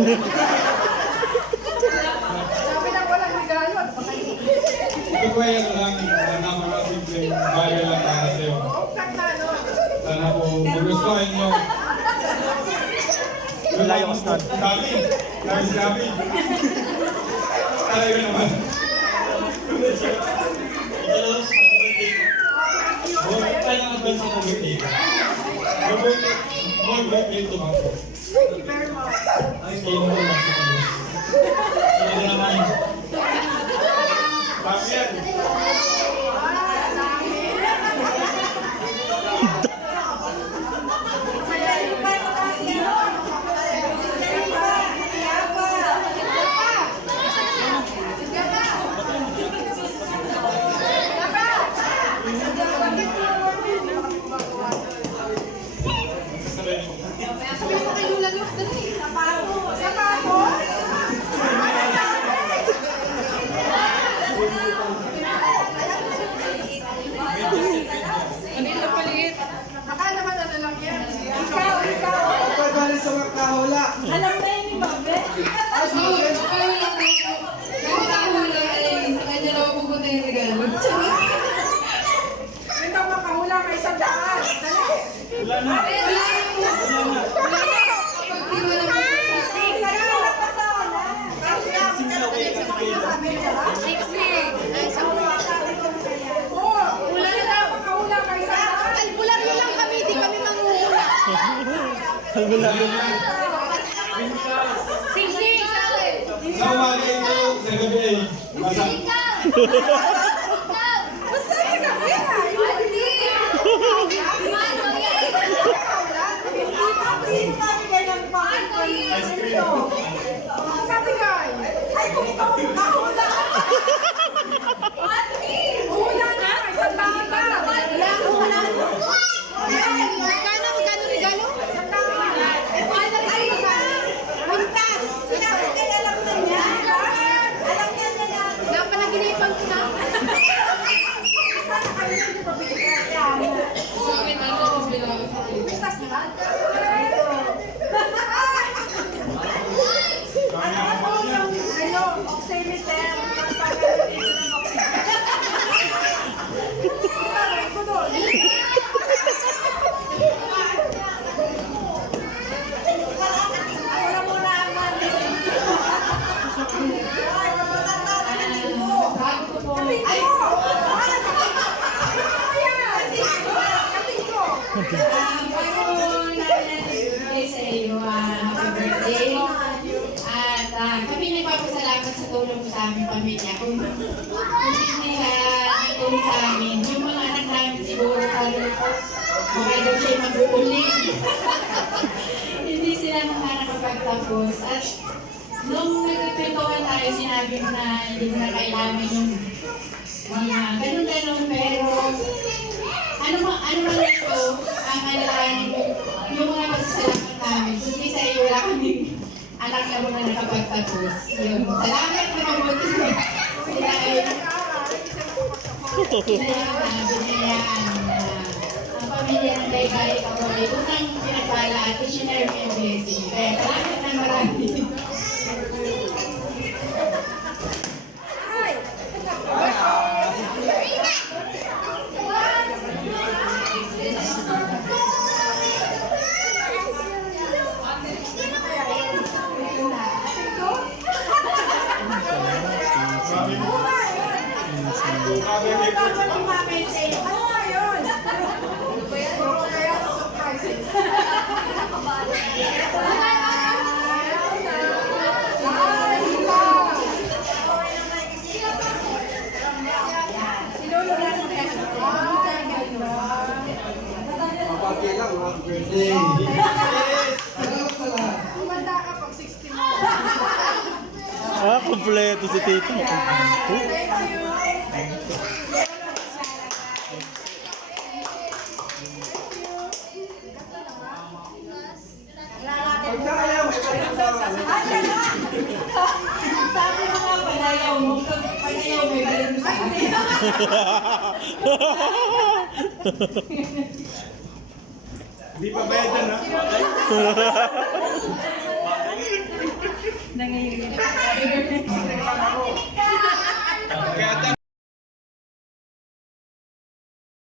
Sabi na walang regalo. Ito po yung lang napakasimpleng bagay lang para sa'yo. Sana po magustuhan nyo. Layo ka stand. Gabi! Gabi! Talaga naman. Kaya nga ba sa birthday? More birthday to ako. Thank you very much. Stay mo lang sa kanila. Hindi naman. Bakit yan? Alam na yun ni Babe. Ito makahula may isang daan. Dali. Wala na. Sing-sing! Sa umaga ito, sa gabi. Basta. Basta sa gabi ah! Ice cream. Sabi guys! Ay, kung ikaw ang nakahula! Hula na! Isang taon na! Magkano regalo? Isang taon! Ay, Mintas! Sinabi kayo alam na niya! Alam niya na lang! Napanaginipan ko na! Sana kami hindi pabigyan siya! Mintas na ba? Ano, oximeter, pagpapagalit ng oximeter. Sabi ko doon. Wala mo na ang mandis. Ay, matatatanin mo. Ay, mo! Kating ko! Sa iyo, happy birthday. At kami nagpapasalamat sa tulong mo sa aming pamilya. Kung hindi na natulong sa amin, yung mga anak namin siguro baka daw siya mag-uuling. Hindi sila nakakapagtapos. At nung nagpipintuan tayo, sinabi mo na hindi mo na kailangan yung mga ganun-ganun, pero ano man ito, ang alalahanin mo, yung mga pasasalamat namin, kundi sa iyo wala kaming anak na mga nakapagtapos. Yun. Salamat na mabuti sila ay binayaan ang pamilya ng Daygay Kapoy. Unang pinagpala at missionary and blessing. Kaya salamat na marami. Birthday. Kumanda ka pag 60 mo. Kompleto si Tito. Sabi mo nga, panayaw mo. Panayaw mo, ibigay mo sa akin. Hindi pa bayad yan, ha? Happy birthday.